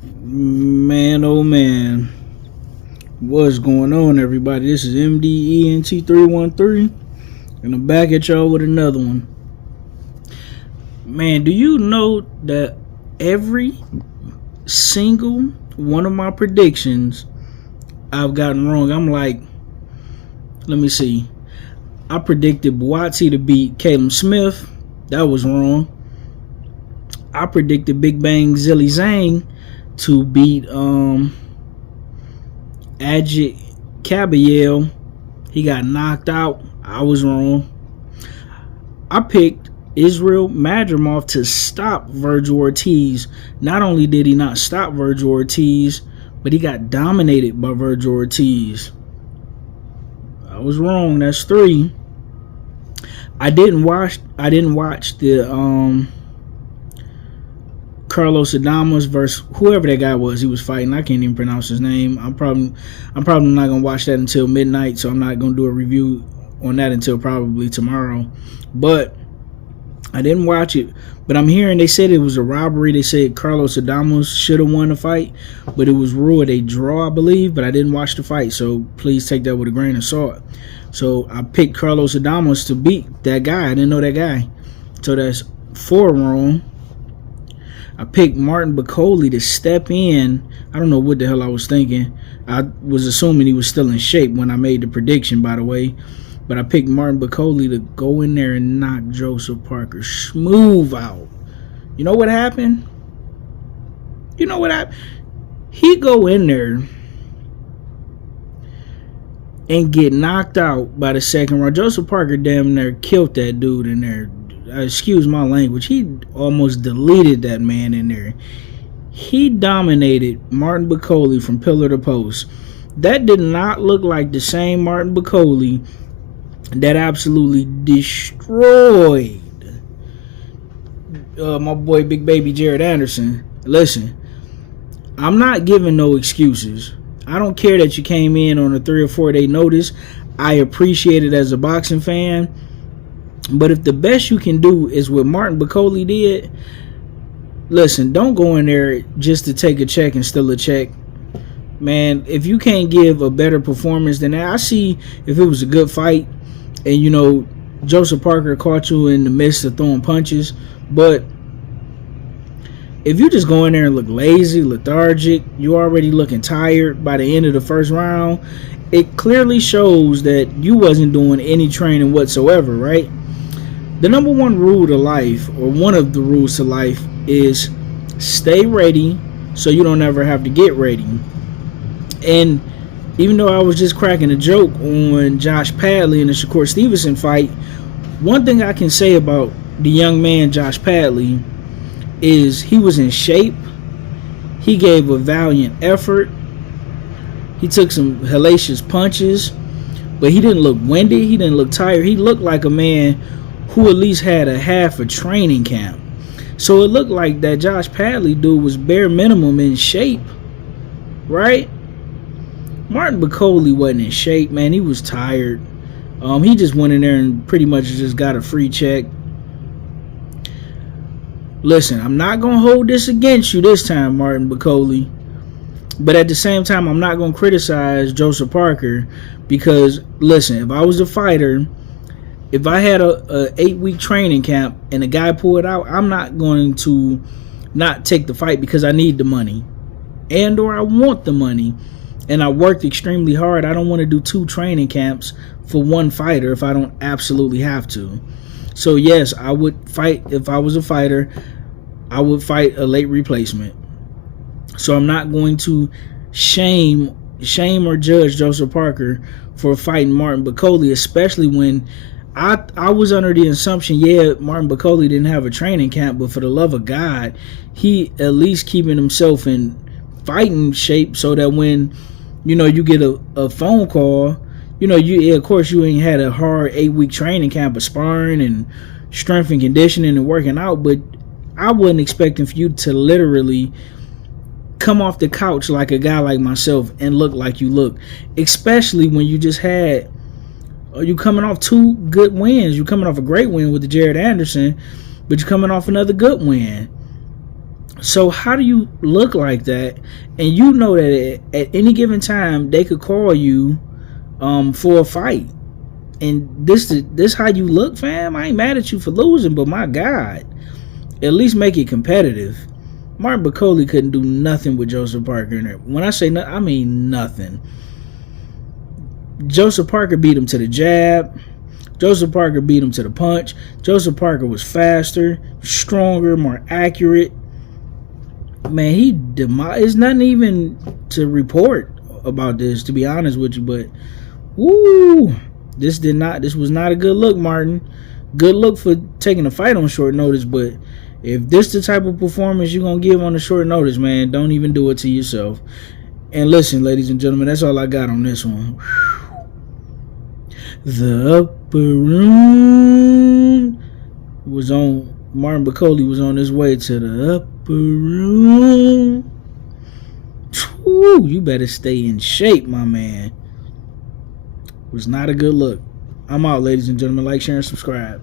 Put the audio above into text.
Man, oh man, what's going on, everybody? This is MDENT313, and I'm back at y'all with another one. Man, do you know that every single one of my predictions I've gotten wrong? I'm like, let me see. I predicted Buatsi to beat Caleb Smith. That was wrong. I predicted Big Bang Zilly Zhang to beat Ajit Kabayel. He got knocked out. I was wrong. I picked Israel Madrimov to stop Virgil Ortiz. Not only did he not stop Virgil Ortiz, but he got dominated by Virgil Ortiz. I was wrong. That's 3. I didn't watch the Carlos Adames versus whoever that guy was he was fighting. I can't even pronounce his name. I'm probably not gonna watch that until midnight, so I'm not gonna do a review on that until probably tomorrow. But I didn't watch it. But I'm hearing they said it was a robbery. They said Carlos Adames should have won the fight, but it was ruled a draw, I believe. But I didn't watch the fight, so please take that with a grain of salt. So I picked Carlos Adames to beat that guy. I didn't know that guy. So that's 4 wrong. I picked Martin Bakole to step in. I don't know what the hell I was thinking. I was assuming he was still in shape when I made the prediction, by the way. But I picked Martin Bakole to go in there and knock Joseph Parker smooth out. You know what happened? He go in there and get knocked out by the second round. Joseph Parker damn near killed that dude in there. Excuse my language. He almost deleted that man in there. He dominated Martin Bakole from pillar to post. That did not look like the same Martin Bakole that absolutely destroyed my boy Big Baby Jared Anderson. Listen, I'm not giving no excuses. I don't care that you came in on a 3 or 4 day notice. I appreciate it as a boxing fan. But if the best you can do is what Martin Bakole did, listen, don't go in there just to take a check and steal a check. Man, if you can't give a better performance than that, I see if it was a good fight and, Joseph Parker caught you in the midst of throwing punches. But if you just go in there and look lazy, lethargic, you already looking tired by the end of the first round, it clearly shows that you wasn't doing any training whatsoever, right? The number one rule to life, or one of the rules to life, is stay ready so you don't ever have to get ready. And even though I was just cracking a joke on Josh Padley and the Shakur Stevenson fight, one thing I can say about the young man Josh Padley is he was in shape. He gave a valiant effort. He took some hellacious punches, but he didn't look winded. He didn't look tired. He looked like a man who at least had a half a training camp. So it looked like that Josh Padley dude was bare minimum in shape, right? Martin Bakole wasn't in shape, man. He was tired. He just went in there and pretty much just got a free check. Listen, I'm not going to hold this against you this time, Martin Bakole. But at the same time, I'm not going to criticize Joseph Parker because, listen, if I was a fighter, if I had a 8-week training camp and a guy pulled out, I'm not going to not take the fight because I need the money and or I want the money. And I worked extremely hard. I don't want to do 2 training camps for one fighter if I don't absolutely have to. So yes, I would fight. If I was a fighter, I would fight a late replacement. So I'm not going to shame or judge Joseph Parker for fighting Martin Bakole, especially when I was under the assumption, yeah, Martin Bakole didn't have a training camp, but for the love of God, he at least keeping himself in fighting shape so that when, you get a phone call, of course you ain't had a hard 8-week training camp of sparring and strength and conditioning and working out, but I wasn't expecting for you to literally come off the couch like a guy like myself and look like you look, especially when you just had, you coming off 2 good wins. You coming off a great win with the Jared Anderson, but you're coming off another good win. So how do you look like that, and you know that at any given time they could call you for a fight, and this how you look, fam? I ain't mad at you for losing, but my God, at least make it competitive. Martin Bakole couldn't do nothing with Joseph Parker. When I say nothing, I mean nothing. Joseph Parker beat him to the jab. Joseph Parker beat him to the punch. Joseph Parker was faster, stronger, more accurate. Man, it's nothing even to report about this, to be honest with you, but woo, this was not a good look, Martin. Good look for taking a fight on short notice, but if this the type of performance you're gonna give on a short notice, man, don't even do it to yourself. And listen, ladies and gentlemen, that's all I got on this one. The upper room was on. Martin Bakole was on his way to the upper room. Whew, you better stay in shape, my man. Was not a good look. I'm out, ladies and gentlemen. Like, share, and subscribe.